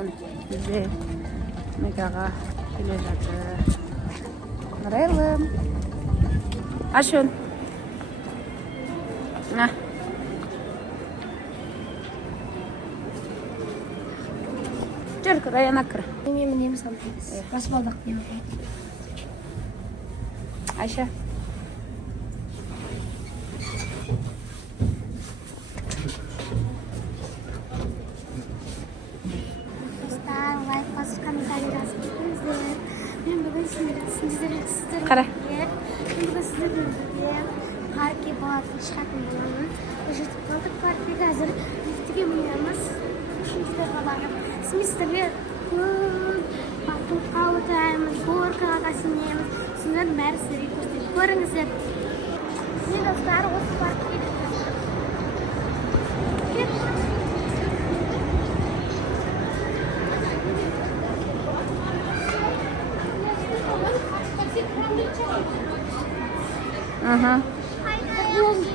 бүгін бізде Мекаға келе жатыр. Нұрайлым. Ашын. Жүр, Раяна кір. Мен неміз қамтаймыз. Баспалдақ деймін. Айша. Достар, лайк басып, комментарий жазып кетіңіздер. Мен бүгін сіздермен Қара. паркке балатын шығатын боламын. Жетіп қалдық паркке қазір лифтіге мінеміз. Үшінші барып семестрге батутқа отырамыз, горкаға тасынемыз. Содан бәрі сіздерге көрсетіп көріңіздер. Мен достар осы паркке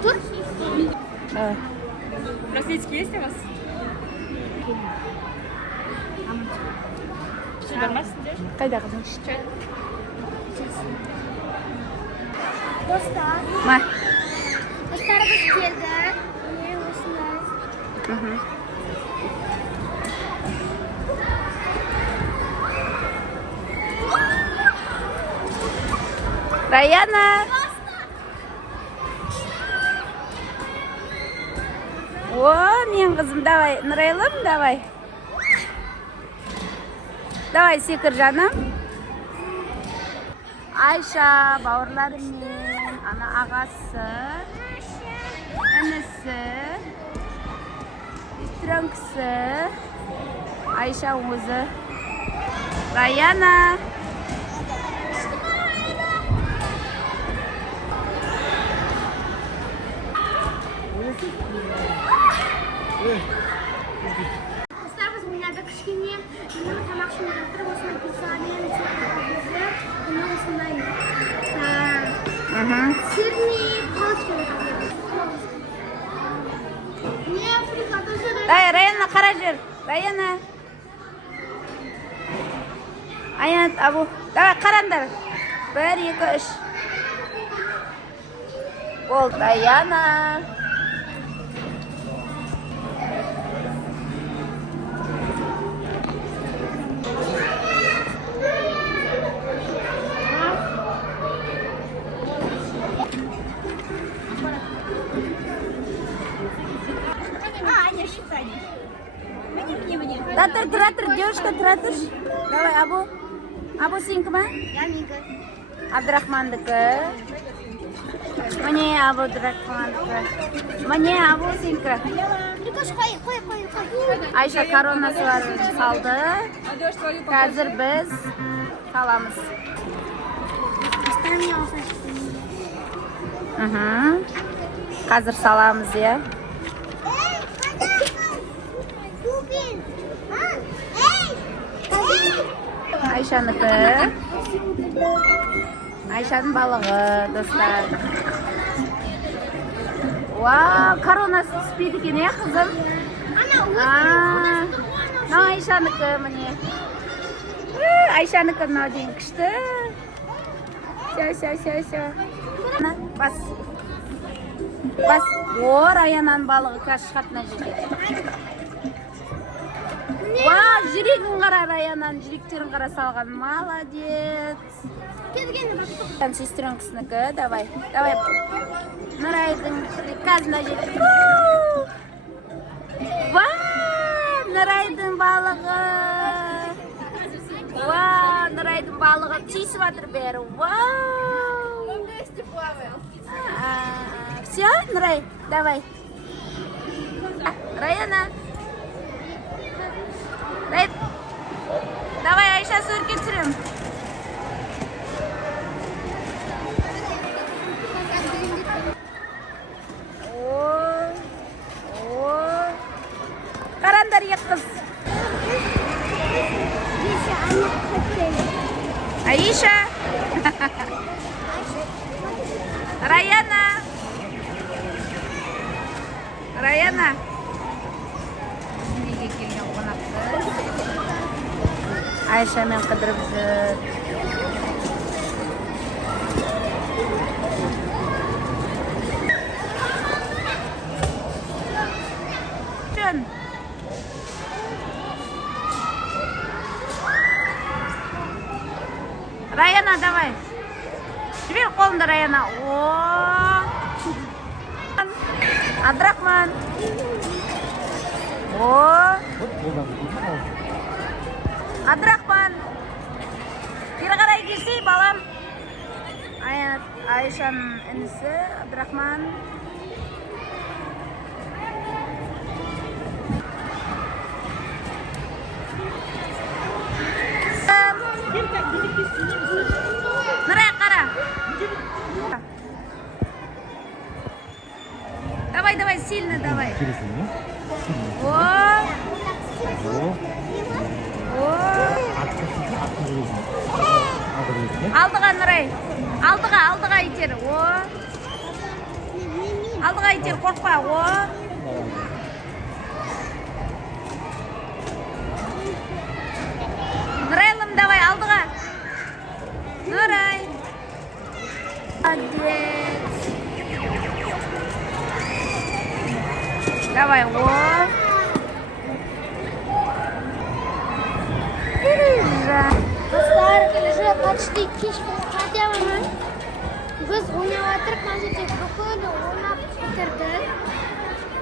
Тур. Давай. Браслетики есть у вас? Бармасыздар? Қайда қызым? Достар, Ма. достарымыз келді. Міне осындай. Раяна. О, мен қызым, давай. Нұрайлым, давай. Давай, секір жаным. Айша, бауырларымен, ана ағасы, інісі, сестренкісі, Айша өзі. Раяна. Достар, біз мынада кішкене тамақ ішіп жатыр. Осындай пиццамен сөйтіп мына осындай сырный палочка. Дай, Раяна, қара жер. Раяна. Аянат, абу. Давай, қарандар. 1, 2, 3. Бол, Раяна. Тұра-тұр, девушка, тұра-тұр. Давай, Абу. Абу сенікі ма? Абдрахмандікі. Міне, Абу Абдрахмандікі. Міне, Абу сенікі. Айша коронасы бар салды. Қазір біз саламыз. Қазір саламыз, е. Айшаныкі. Айшаның балығы, достар. Вау, коронасы түспейді екен, е, қызым? Айшаныкі, міне. Айшаныкі мынау дейін күшті. Все. Бас. О, Раянаның балығы қазір шығатына жерге. Вау, жүрегін қара, Раянаның жүректерін қара салған. Молодец. Сестренкісінікі, давай. Нұрайдың приказына жетіп. Вау, Нұрайдың балығы. Вау, Нұрайдың балығы тиісіп атыр бәрі. Вау. Все, Нұрай, давай. Раяна. Давай, Айша, суретке түсірем. Қарандар, ек қыз. Аиша. Раяна. Раяна. Неге келген қонақты? Айшамен қыдырып жүр. Раяна, давай. Жібер қолыңды, Раяна. О! Абдрахман. О! Абдрахман. Бері қарай келсей, балам. Айшаның інісі Абдрахман. Нұрай, қара. Давай, сильно давай. О! Алдыға, Нұрай. Алдыға итер. О! Алдыға итер, қорқпа. О! Нұрайлым, давай, алдыға. Нұрай. Молодец. Давай, о. Dostlar, уже почти кеш қадамын. Біз ойнап отырып, мына жерде бүкіл ойнап бітірдік.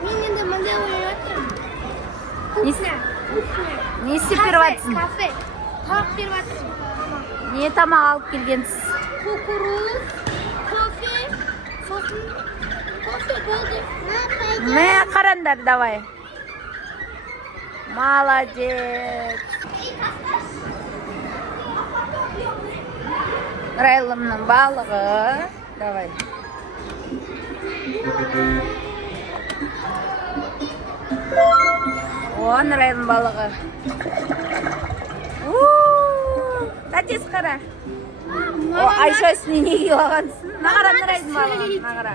Мен енді мында ойнап отырмын. Не істеп беріп жатсың? Кафе. Тамақ беріп жатырмын. Не тамақ алып келгенсіз? Кукуруз, кофе, сосын кофе болды. Мә, қарандар, давай. Молодец. Нұрайлымның балығы. Давай. О, Нұрайлым балығы. Тәтес қара. О, Айша үстіне не киіп алғансың? Нағара, Нұрайлым балығы. Нағара.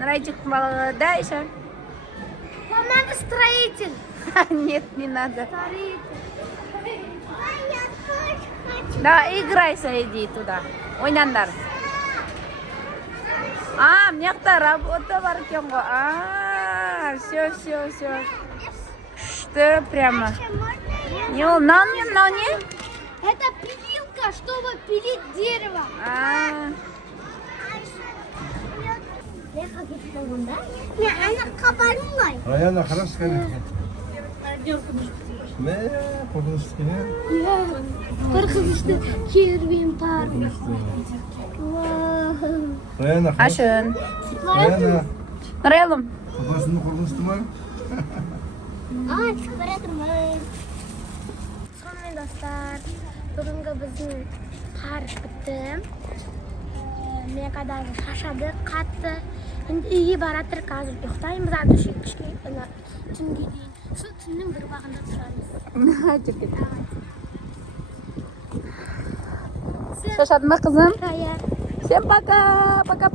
Нұрайчықтың балығы, да, Айша? Вам надо строитель. Нет, не надо. Строитель. Да, играйся, иди туда. Ойнаңдар. Мына жақта работа бар екен ғой. Все. Күшті прямо. Не, мынау не? Это пилилка, чтобы пилить дерево. Мен ана қабарым ғой. Раяна, қарасы қайда? Мә, қорқынышты келе? Қорқынышты керуен бар. Раяна, Ашын. Раяна, Нұрайлым. папасының қорқынышты ма? Шығып бара жатырмыз. Сонымен достар, бүгінгі біздің парк бітті. Мен қадайғы шашады, қатты. Енді үйге баратыр, қазір ұйықтаймыз, кішкене түнге дейін. Сол түннің бір бағында тұрамыз. Жүріп кет. Шашады ма, қызым? Иә. Всем пока. Пока.